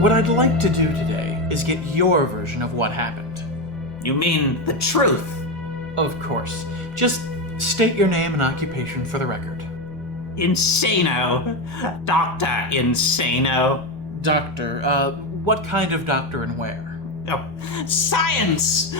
What I'd like to do today is get your version of what happened. You mean the truth? Of course. Just state your name and occupation for the record. Insano. Dr. Insano. Doctor, what kind of doctor and where? Oh, science!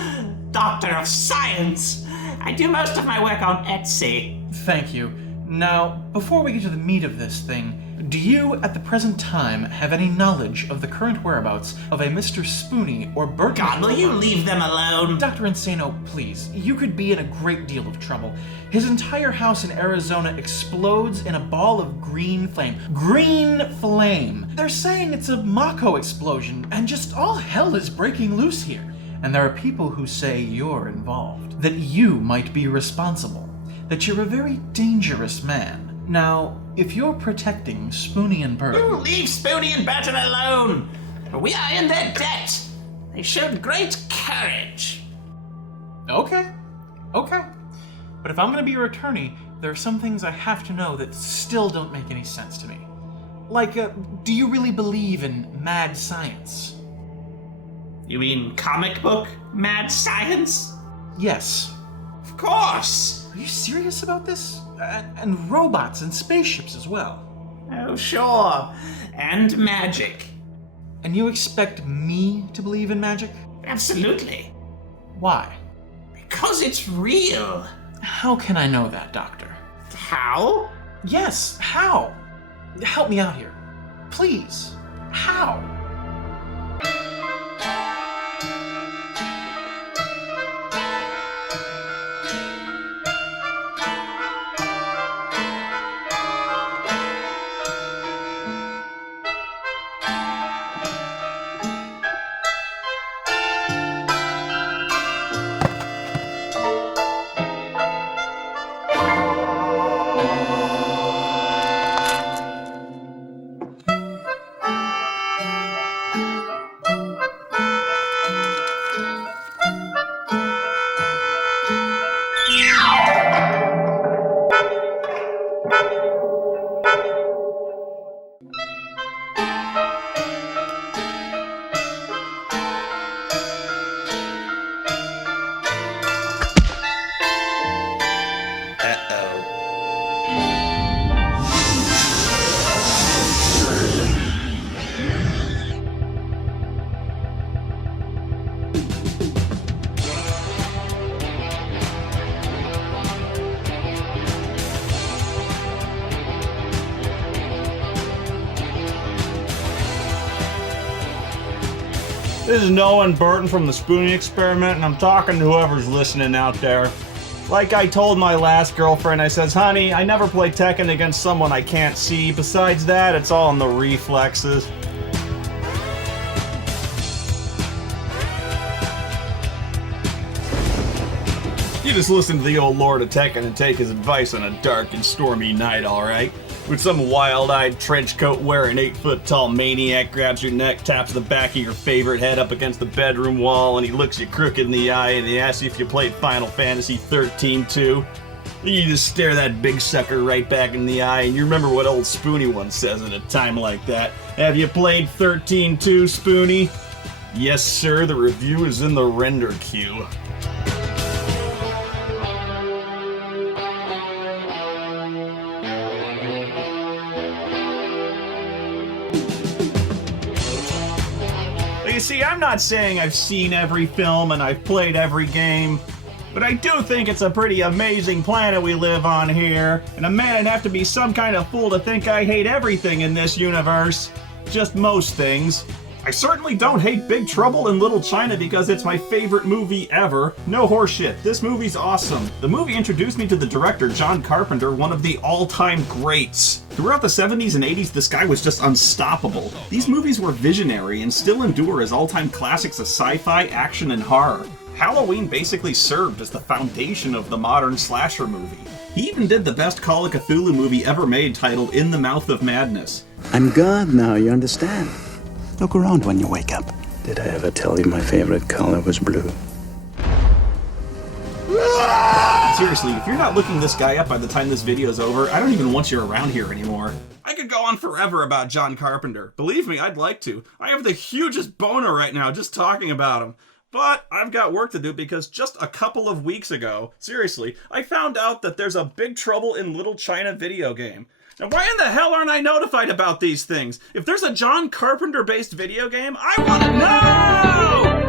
Doctor of Science! I do most of my work on Etsy. Thank you. Now, before we get to the meat of this thing, do you, at the present time, have any knowledge of the current whereabouts of a Mr. Spoony or Bert? God, will you leave them alone? Dr. Insano, please. You could be in a great deal of trouble. His entire house in Arizona explodes in a ball of green flame. Green flame! They're saying it's a Mako explosion, and just all hell is breaking loose here. And there are people who say you're involved, that you might be responsible, that you're a very dangerous man. Now, if you're protecting Spoony and Bert... You leave Spoony and Burton alone! We are in their debt! They showed great courage. Okay. But if I'm gonna be your attorney, there are some things I have to know that still don't make any sense to me. Like, do you really believe in mad science? You mean comic book mad science? Yes. Of course! Are you serious about this? And robots and spaceships as well. Oh, sure. And magic. And you expect me to believe in magic? Absolutely. Why? Because it's real. How can I know that, Doctor? How? Yes, how? Help me out here. Please. How? This is Noah Burton from the Spoony Experiment, and I'm talking to whoever's listening out there. Like I told my last girlfriend, I says, honey, I never play Tekken against someone I can't see. Besides that, it's all in the reflexes. You just listen to the old Lord of Tekken and take his advice on a dark and stormy night, alright? With some wild-eyed, trench-coat-wearing, 8-foot-tall maniac grabs your neck, taps the back of your favorite head up against the bedroom wall, and he looks you crooked in the eye and he asks you if you played Final Fantasy 13 too. You just stare that big sucker right back in the eye, and you remember what old Spoony once says at a time like that. Have you played 13 too, Spoony? Yes, sir, the review is in the render queue. You see, I'm not saying I've seen every film and I've played every game, but I do think it's a pretty amazing planet we live on here, and a man would have to be some kind of fool to think I hate everything in this universe. Just most things. I certainly don't hate Big Trouble in Little China because it's my favorite movie ever. No horseshit, this movie's awesome. The movie introduced me to the director John Carpenter, one of the all-time greats. Throughout the 70s and 80s, this guy was just unstoppable. These movies were visionary and still endure as all-time classics of sci-fi, action, and horror. Halloween basically served as the foundation of the modern slasher movie. He even did the best Call of Cthulhu movie ever made, titled In the Mouth of Madness. I'm God now, you understand? Look around when you wake up. Did I ever tell you my favorite color was blue? Seriously, if you're not looking this guy up by the time this video's over, I don't even want you around here anymore. I could go on forever about John Carpenter. Believe me, I'd like to. I have the hugest boner right now just talking about him. But I've got work to do because just a couple of weeks ago, seriously, I found out that there's a Big Trouble in Little China video game. Now, why in the hell aren't I notified about these things? If there's a John Carpenter-based video game, I want to know!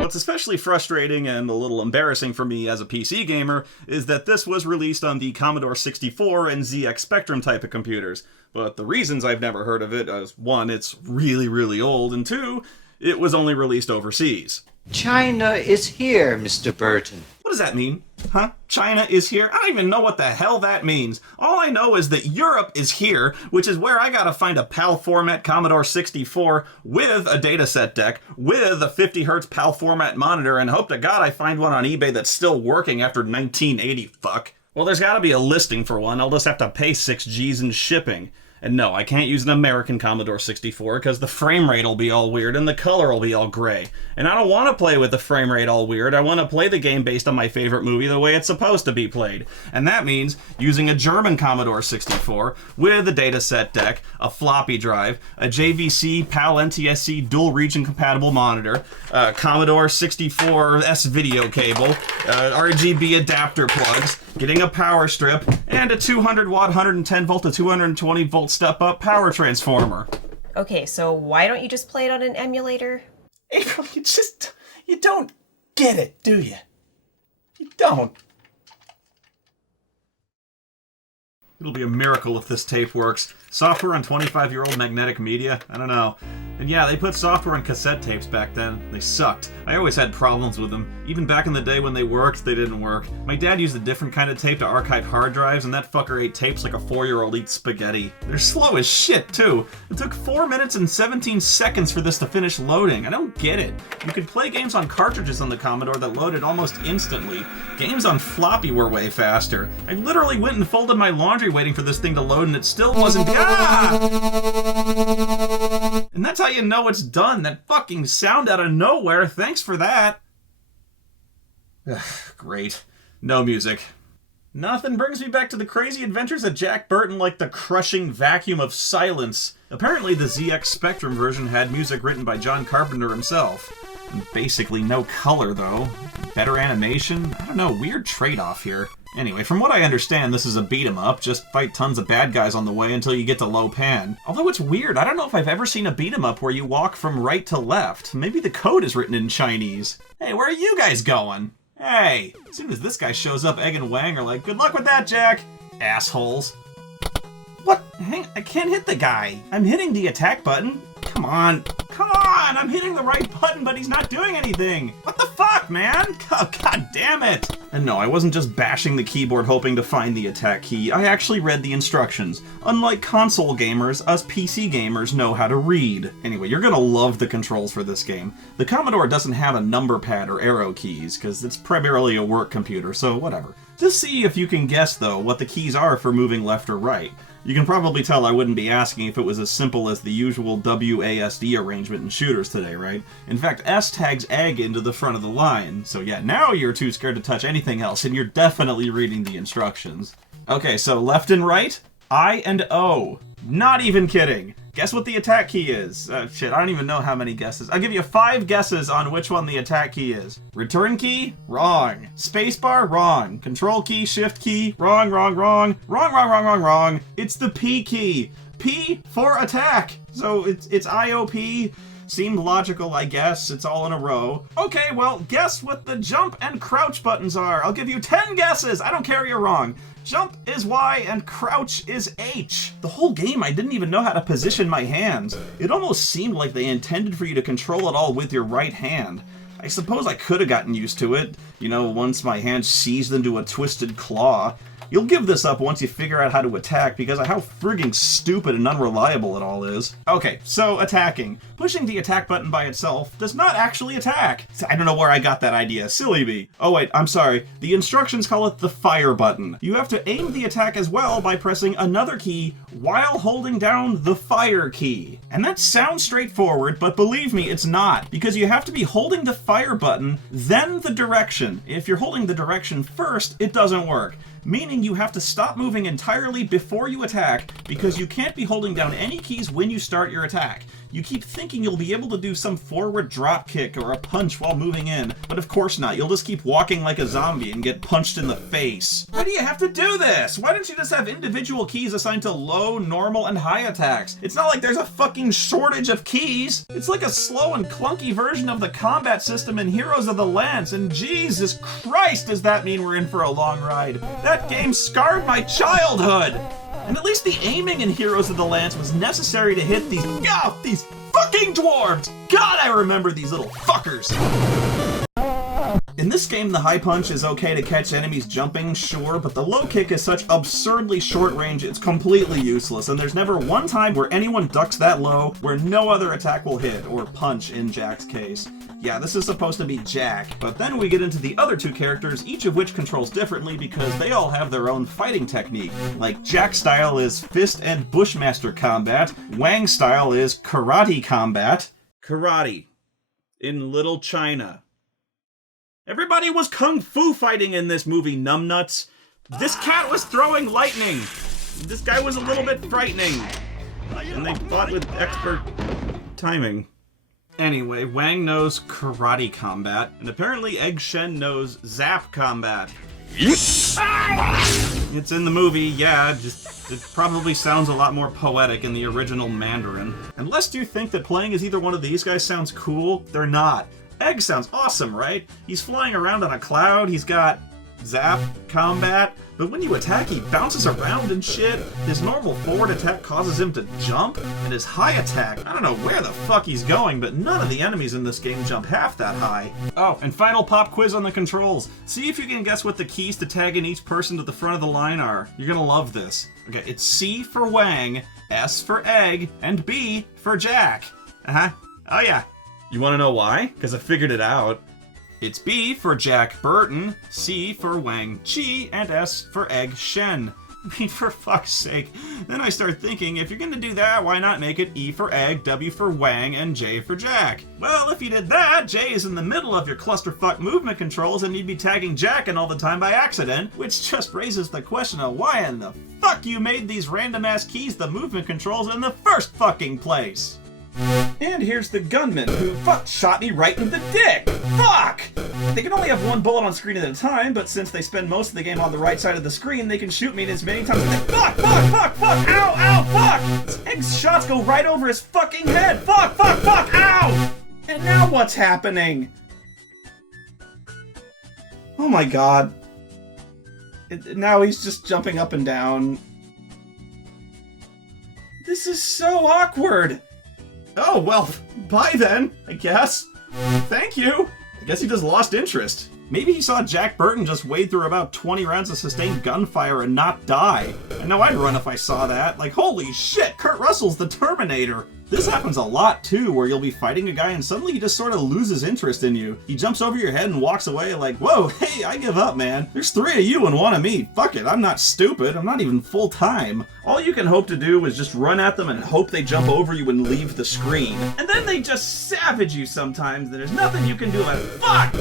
What's especially frustrating and a little embarrassing for me as a PC gamer is that this was released on the Commodore 64 and ZX Spectrum type of computers. But the reasons I've never heard of it is, one, it's really, really old, and two, it was only released overseas. China is here, Mr. Burton. What does that mean? Huh? China is here? I don't even know what the hell that means. All I know is that Europe is here, which is where I gotta find a PAL format Commodore 64 with a dataset deck, with a 50 hertz PAL format monitor, and hope to God I find one on eBay that's still working after 1980, fuck. Well, there's gotta be a listing for one. I'll just have to pay 6 G's in shipping. And no, I can't use an American Commodore 64 because the frame rate will be all weird and the color will be all gray. And I don't want to play with the frame rate all weird. I want to play the game based on my favorite movie the way it's supposed to be played. And that means using a German Commodore 64 with a dataset deck, a floppy drive, a JVC PAL NTSC dual region compatible monitor, Commodore 64S video cable, RGB adapter plugs, getting a power strip, and a 200 watt 110 volt to 220 volt step up power transformer. Okay, so why don't you just play it on an emulator? April, you don't get it, do you? You don't. It'll be a miracle if this tape works. Software on 25-year-old magnetic media? I don't know. And yeah, they put software on cassette tapes back then. They sucked. I always had problems with them. Even back in the day when they worked, they didn't work. My dad used a different kind of tape to archive hard drives, and that fucker ate tapes like a 4-year-old eats spaghetti. They're slow as shit, too. It took 4 minutes and 17 seconds for this to finish loading. I don't get it. You could play games on cartridges on the Commodore that loaded almost instantly. Games on floppy were way faster. I literally went and folded my laundry waiting for this thing to load, and it still wasn't. And that's how you know it's done. That fucking sound out of nowhere. Thanks for that. Ugh, great. No music. Nothing brings me back to the crazy adventures of Jack Burton like the crushing vacuum of silence. Apparently the ZX Spectrum version had music written by John Carpenter himself. Basically no color, though. Better animation? I don't know, weird trade-off here. Anyway, from what I understand, this is a beat-em-up. Just fight tons of bad guys on the way until you get to low pan. Although it's weird, I don't know if I've ever seen a beat-em-up where you walk from right to left. Maybe the code is written in Chinese. Hey, where are you guys going? Hey, as soon as this guy shows up, Egg and Wang are like, good luck with that, Jack! Assholes. What? Hang, I can't hit the guy. I'm hitting the attack button. Come on, I'm hitting the right button, but he's not doing anything. What the fuck, man? Oh, God damn it. And no, I wasn't just bashing the keyboard hoping to find the attack key. I actually read the instructions. Unlike console gamers, us PC gamers know how to read. Anyway, you're gonna love the controls for this game. The Commodore doesn't have a number pad or arrow keys, because it's primarily a work computer, so whatever. Just see if you can guess, though, what the keys are for moving left or right. You can probably tell I wouldn't be asking if it was as simple as the usual WASD arrangement in shooters today, right? In fact, S tags egg into the front of the line, so yeah, now you're too scared to touch anything else, and you're definitely reading the instructions. Okay, so left and right, I and O. Not even kidding. Guess what the attack key is? Shit, I don't even know how many guesses. I'll give you 5 guesses on which one the attack key is. Return key? Wrong. Spacebar? Wrong. Control key? Shift key? Wrong, wrong, wrong. Wrong, wrong, wrong, wrong, wrong. It's the P key. P for attack. So it's IOP. Seemed logical, I guess. It's all in a row. Okay, well, guess what the jump and crouch buttons are. I'll give you 10 guesses. I don't care, you're wrong. Jump is Y and crouch is H. The whole game, I didn't even know how to position my hands. It almost seemed like they intended for you to control it all with your right hand. I suppose I could have gotten used to it, you know, once my hand seized into a twisted claw. You'll give this up once you figure out how to attack because of how frigging stupid and unreliable it all is. Okay, so attacking. Pushing the attack button by itself does not actually attack. I don't know where I got that idea. Silly me. Oh wait, I'm sorry. The instructions call it the fire button. You have to aim the attack as well by pressing another key while holding down the fire key. And that sounds straightforward, but believe me, it's not. Because you have to be holding the fire button, then the direction. If you're holding the direction first, it doesn't work. meaning you have to stop moving entirely before you attack because you can't be holding down any keys when you start your attack. You keep thinking you'll be able to do some forward drop kick or a punch while moving in, but of course not. You'll just keep walking like a zombie and get punched in the face. Why do you have to do this? Why don't you just have individual keys assigned to low, normal, and high attacks? It's not like there's a fucking shortage of keys. It's like a slow and clunky version of the combat system in Heroes of the Lance, and Jesus Christ, does that mean we're in for a long ride? That game scarred my childhood! And at least the aiming in Heroes of the Lance was necessary to hit these fucking dwarves! God, I remember these little fuckers! In this game, the high punch is okay to catch enemies jumping, sure, but the low kick is such absurdly short range it's completely useless, and there's never one time where anyone ducks that low where no other attack will hit, or punch in Jack's case. Yeah, this is supposed to be Jack, but then we get into the other two characters, each of which controls differently because they all have their own fighting technique. Like, Jack's style is fist and bushmaster combat, Wang's style is karate combat. Karate. In Little China. Everybody was kung fu fighting in this movie, numbnuts. This cat was throwing lightning. This guy was a little bit frightening. And they fought with expert timing. Anyway, Wang knows karate combat, and apparently Egg Shen knows zap combat. It's in the movie, yeah, just it probably sounds a lot more poetic in the original Mandarin. Unless you think that playing as either one of these guys sounds cool, they're not. Egg sounds awesome, right? He's flying around on a cloud, he's got zap combat, but when you attack he bounces around and shit. His normal forward attack causes him to jump, and his high attack, I don't know where the fuck he's going, but none of the enemies in this game jump half that high. Oh, and final pop quiz on the controls. See if you can guess what the keys to tagging each person to the front of the line are. You're gonna love this. Okay, it's C for Wang, S for Egg, and B for Jack. Oh yeah. You wanna know why? Because I figured it out. It's B for Jack Burton, C for Wang Chi, and S for Egg Shen. I mean, for fuck's sake. Then I start thinking, if you're gonna do that, why not make it E for Egg, W for Wang, and J for Jack? Well, if you did that, J is in the middle of your clusterfuck movement controls, and you'd be tagging Jack in all the time by accident, which just raises the question of why in the fuck you made these random-ass keys the movement controls in the first fucking place. And here's the gunman who shot me right in the dick! Fuck! They can only have one bullet on screen at a time, but since they spend most of the game on the right side of the screen, they can shoot me as many times as they fuck! Ow, ow, fuck! Egg's shots go right over his fucking head! Fuck, ow! And now what's happening? Oh my god. Now he's just jumping up and down. This is so awkward! Oh, well, bye then, I guess. Thank you. I guess he just lost interest. Maybe he saw Jack Burton just wade through about 20 rounds of sustained gunfire and not die. I know I'd run if I saw that. Like, holy shit, Kurt Russell's the Terminator. This happens a lot, too, where you'll be fighting a guy and suddenly he just sort of loses interest in you. He jumps over your head and walks away like, whoa, hey, I give up, man. There's 3 of you and 1 of me. Fuck it, I'm not stupid. I'm not even full-time. All you can hope to do is just run at them and hope they jump over you and leave the screen. And then they just savage you sometimes, and there's nothing you can do about it. Fuck!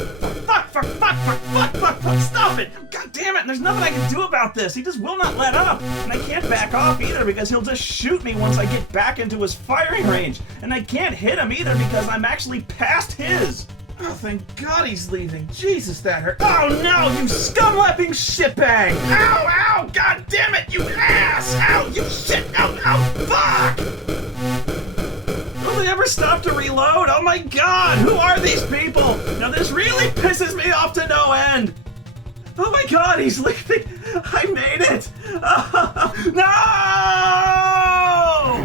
Stop it! God damn it, and there's nothing I can do about this. He just will not let up. And I can't back off either because he'll just shoot me once I get back into his firing range. And I can't hit him either because I'm actually past his. Oh, thank God he's leaving. Jesus, that hurt. Oh no, you scum-lapping shitbag! Ow, ow! God damn it, you ass! Ow, you shit! Ow, fuck! Will they ever stop to reload? Oh my God, who are these people? Now this really pisses me off to no end. Oh my God, he's leaving. I made it. No!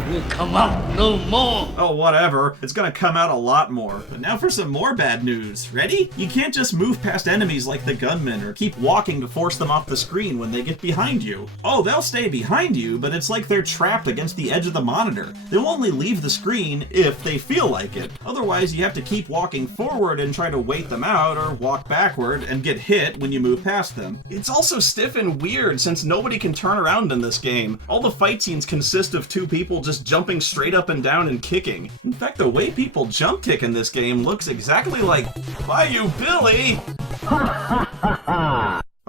It will come out no more. Oh, whatever. It's gonna come out a lot more. But now for some more bad news. Ready? You can't just move past enemies like the gunmen or keep walking to force them off the screen when they get behind you. Oh, they'll stay behind you, but it's like they're trapped against the edge of the monitor. They'll only leave the screen if they feel like it. Otherwise, you have to keep walking forward and try to wait them out or walk backward and get hit when you move past them. It's also stiff and weird since nobody can turn around in this game. All the fight scenes consist of 2 people just jumping straight up and down and kicking. In fact, the way people jump kick in this game looks exactly like Bayou Billy!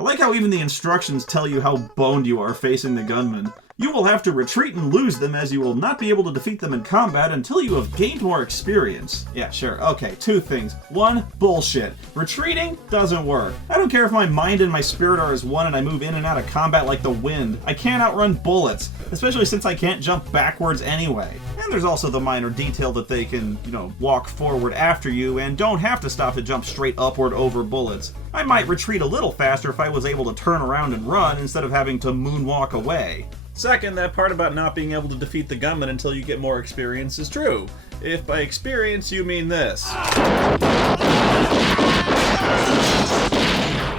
I like how even the instructions tell you how boned you are facing the gunmen. You will have to retreat and lose them, as you will not be able to defeat them in combat until you have gained more experience. Yeah, sure. Okay, 2 things. 1, bullshit. Retreating doesn't work. I don't care if my mind and my spirit are as one and I move in and out of combat like the wind. I can't outrun bullets, especially since I can't jump backwards anyway. And there's also the minor detail that they can, walk forward after you and don't have to stop to jump straight upward over bullets. I might retreat a little faster if I was able to turn around and run instead of having to moonwalk away. Second, that part about not being able to defeat the gunman until you get more experience is true. If by experience you mean this.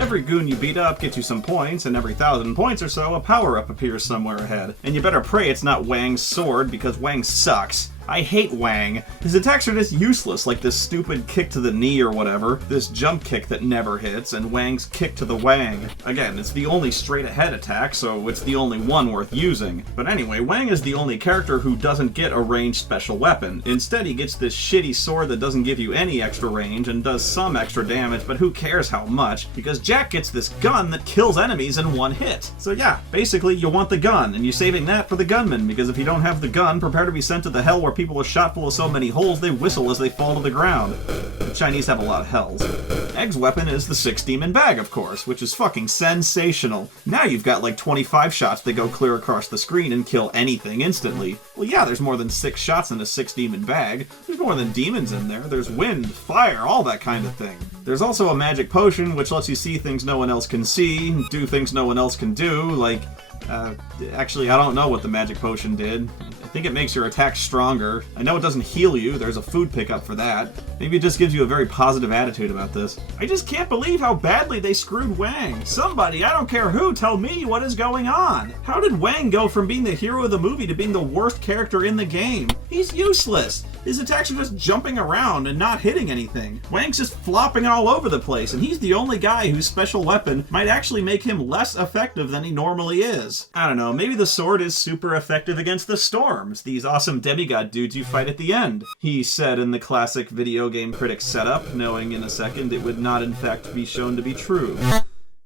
Every goon you beat up gets you some points, and every 1,000 points or so, a power-up appears somewhere ahead. And you better pray it's not Wang's sword, because Wang sucks. I hate Wang. His attacks are just useless, like this stupid kick to the knee or whatever, this jump kick that never hits, and Wang's kick to the Wang. Again, it's the only straight-ahead attack, so it's the only one worth using. But anyway, Wang is the only character who doesn't get a ranged special weapon. Instead, he gets this shitty sword that doesn't give you any extra range and does some extra damage, but who cares how much, because Jack gets this gun that kills enemies in 1 hit. So yeah, basically you want the gun, and you're saving that for the gunman, because if you don't have the gun, prepare to be sent to the hell where people are shot full of so many holes they whistle as they fall to the ground. The Chinese have a lot of hells. Egg's weapon is the 6-demon bag, of course, which is fucking sensational. Now you've got like 25 shots that go clear across the screen and kill anything instantly. Well, yeah, there's more than 6 shots in a 6-demon bag. There's more than demons in there. There's wind, fire, all that kind of thing. There's also a magic potion, which lets you see things no one else can see, do things no one else can do, like... actually, I don't know what the magic potion did. I think it makes your attack stronger. I know it doesn't heal you, there's a food pickup for that. Maybe it just gives you a very positive attitude about this. I just can't believe how badly they screwed Wang. Somebody, I don't care who, tell me what is going on. How did Wang go from being the hero of the movie to being the worst character in the game? He's useless. His attacks are just jumping around and not hitting anything. Wang's just flopping all over the place, and he's the only guy whose special weapon might actually make him less effective than he normally is. I don't know, maybe the sword is super effective against the storms, these awesome demigod dudes you fight at the end. He said in the classic video game critic setup, knowing in a second it would not in fact be shown to be true.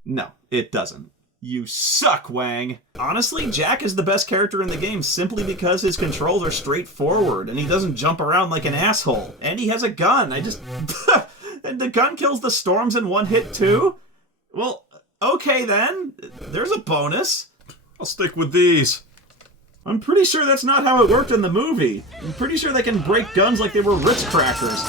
No, it doesn't. You suck, Wang. Honestly, Jack is the best character in the game simply because his controls are straightforward and he doesn't jump around like an asshole. And he has a gun. And the gun kills the storms in 1 hit too? Well, okay then. There's a bonus. I'll stick with these. I'm pretty sure that's not how it worked in the movie. I'm pretty sure they can break guns like they were Ritz crackers.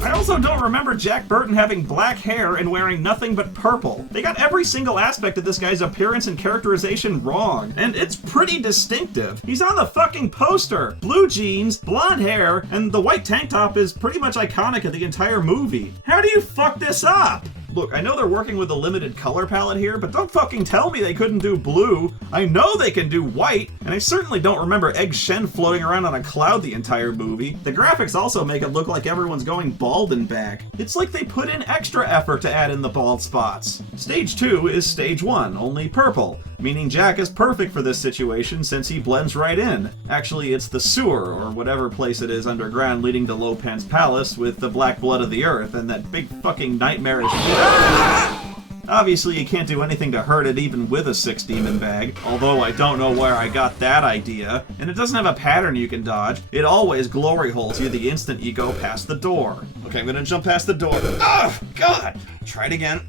I also don't remember Jack Burton having black hair and wearing nothing but purple. They got every single aspect of this guy's appearance and characterization wrong, and it's pretty distinctive. He's on the fucking poster. Blue jeans, blonde hair, and the white tank top is pretty much iconic of the entire movie. How do you fuck this up? Look, I know they're working with a limited color palette here, but don't fucking tell me they couldn't do blue. I know they can do white, and I certainly don't remember Egg Shen floating around on a cloud the entire movie. The graphics also make it look like everyone's going bald and back. It's like they put in extra effort to add in the bald spots. Stage 2 is stage 1, only purple, meaning Jack is perfect for this situation since he blends right in. Actually, it's the sewer, or whatever place it is underground leading to Lopan's palace with the black blood of the earth and that big fucking nightmarish... Obviously, you can't do anything to hurt it even with a 6-demon bag, although I don't know where I got that idea. And it doesn't have a pattern you can dodge. It always glory holes you the instant you go past the door. Okay, I'm gonna jump past the door. Oh, God! Try it again.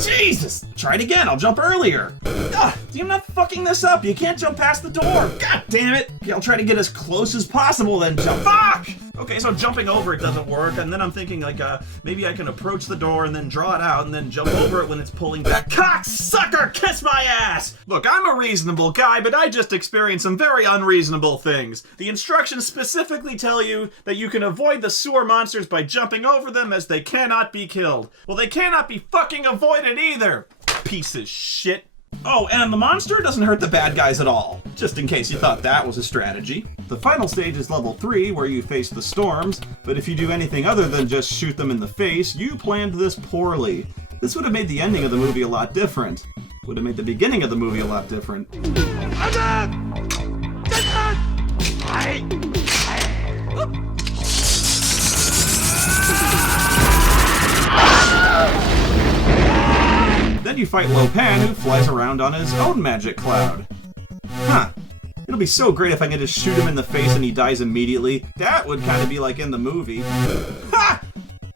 Jesus! Try it again, I'll jump earlier. I'm not fucking this up. You can't jump past the door. God damn it! Okay, I'll try to get as close as possible, then jump. Fuck! Okay, so jumping over it doesn't work, and then I'm thinking, like, maybe I can approach the door and then draw it out and then jump over it when it's pulling back. Cocksucker! Kiss my ass! Look, I'm a reasonable guy, but I just experienced some very unreasonable things. The instructions specifically tell you that you can avoid the sewer monsters by jumping over them as they cannot be killed. Well, they cannot be fucking avoided either! Piece of shit. Oh, and the monster doesn't hurt the bad guys at all, just in case you thought that was a strategy. The final stage is level 3, where you face the storms, but if you do anything other than just shoot them in the face, you planned this poorly. This would have made the ending of the movie a lot different. Would have made the beginning of the movie a lot different. Then you fight Lo Pan, who flies around on his own magic cloud. Huh. It'll be so great if I can just shoot him in the face and he dies immediately. That would kind of be like in the movie. Ha!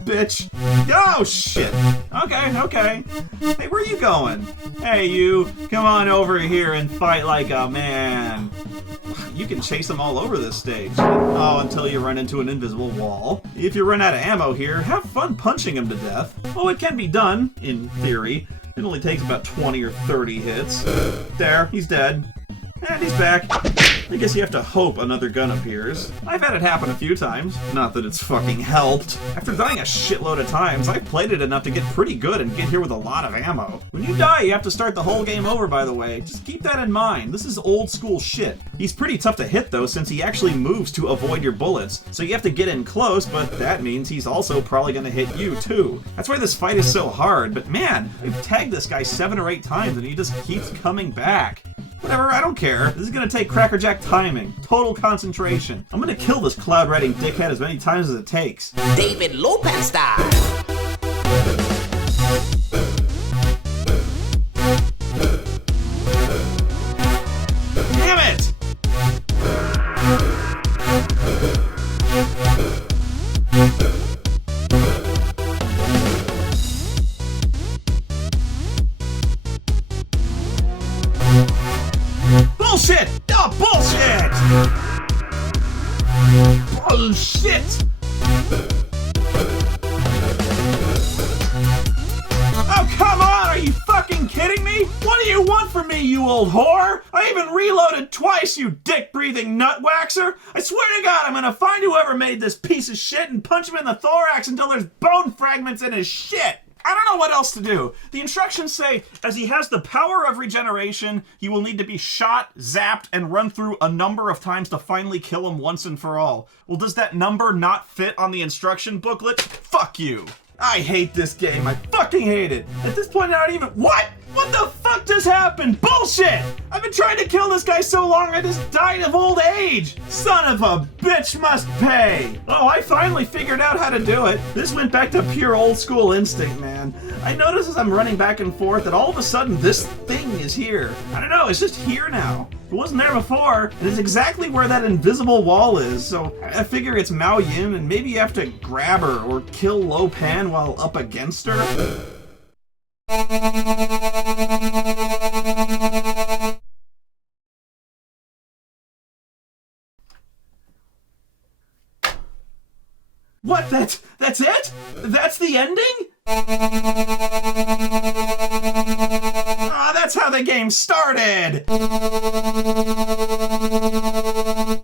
Bitch. Oh, shit. Okay. Hey, where are you going? Hey, you. Come on over here and fight like a man. You can chase them all over this stage. Oh, until you run into an invisible wall. If you run out of ammo here, have fun punching him to death. Oh, it can be done, in theory. It only takes about 20 or 30 hits. There, he's dead. And he's back. I guess you have to hope another gun appears. I've had it happen a few times. Not that it's fucking helped. After dying a shitload of times, I've played it enough to get pretty good and get here with a lot of ammo. When you die, you have to start the whole game over, by the way. Just keep that in mind. This is old school shit. He's pretty tough to hit, though, since he actually moves to avoid your bullets. So you have to get in close, but that means he's also probably gonna hit you, too. That's why this fight is so hard, but man, I've tagged this guy 7 or 8 times and he just keeps coming back. Whatever, I don't care. This is gonna take crackerjack timing. Total concentration. I'm gonna kill this cloud-riding dickhead as many times as it takes. David Lopan style. Damn it! Bullshit! Oh, bullshit! Bullshit! Oh, come on! Are you fucking kidding me? What do you want from me, you old whore? I even reloaded twice, you dick-breathing nut-waxer! I swear to God, I'm gonna find whoever made this piece of shit and punch him in the thorax until there's bone fragments in his shit! I don't know what else to do. The instructions say, as he has the power of regeneration, he will need to be shot, zapped, and run through a number of times to finally kill him once and for all. Well, does that number not fit on the instruction booklet? Fuck you. I hate this game. I fucking hate it. At this point, I don't even... What? What the fuck just happened? Bullshit! I've been trying to kill this guy so long I just died of old age! Son of a bitch must pay! Oh, I finally figured out how to do it. This went back to pure old school instinct, man. I notice as I'm running back and forth that all of a sudden this thing is here. I don't know, it's just here now. It wasn't there before, and it's exactly where that invisible wall is, so I figure it's Mao Yin, and maybe you have to grab her or kill Lo Pan while up against her. What? That's it? That's the ending? Ah, that's how the game started!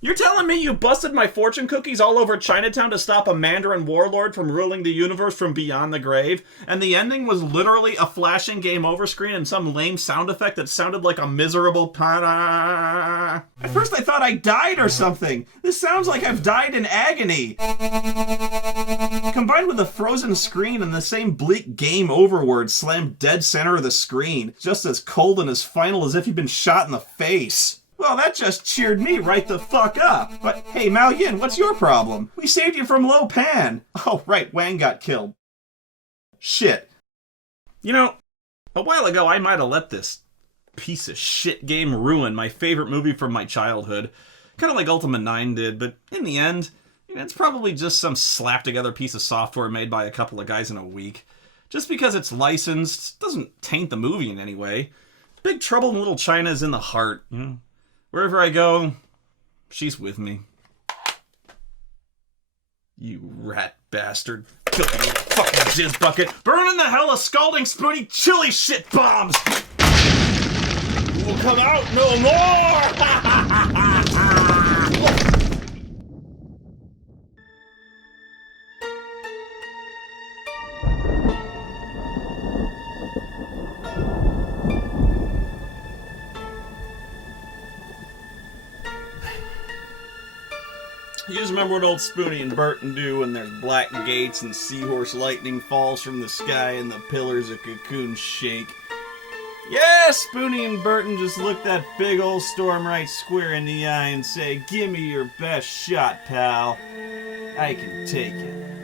You're telling me you busted my fortune cookies all over Chinatown to stop a Mandarin warlord from ruling the universe from beyond the grave, and the ending was literally a flashing game over screen and some lame sound effect that sounded like a miserable pa-da. At first I thought I died or something. This sounds like I've died in agony. Combined with a frozen screen and the same bleak game over word slammed dead center of the screen, just as cold and as final as if you'd been shot in the face. Well, that just cheered me right the fuck up. But hey, Mao Yin, what's your problem? We saved you from Lo Pan. Oh, right, Wang got killed. Shit. You know, a while ago I might have let this piece of shit game ruin my favorite movie from my childhood. Kind of like Ultima 9 did, but in the end, it's probably just some slap-together piece of software made by a couple of guys in a week. Just because it's licensed doesn't taint the movie in any way. Big Trouble in Little China is in the heart. You know? Wherever I go, she's with me. You rat bastard. Filthy little fucking jizz bucket. Burn in the hell of scalding, spoony, chili shit bombs! Will come out no more! You just remember what old Spoonie and Burton do when there's black gates and seahorse lightning falls from the sky and the pillars of cocoon shake. Yeah, Spoonie and Burton just look that big old storm right square in the eye and say, "Give me your best shot, pal. I can take it."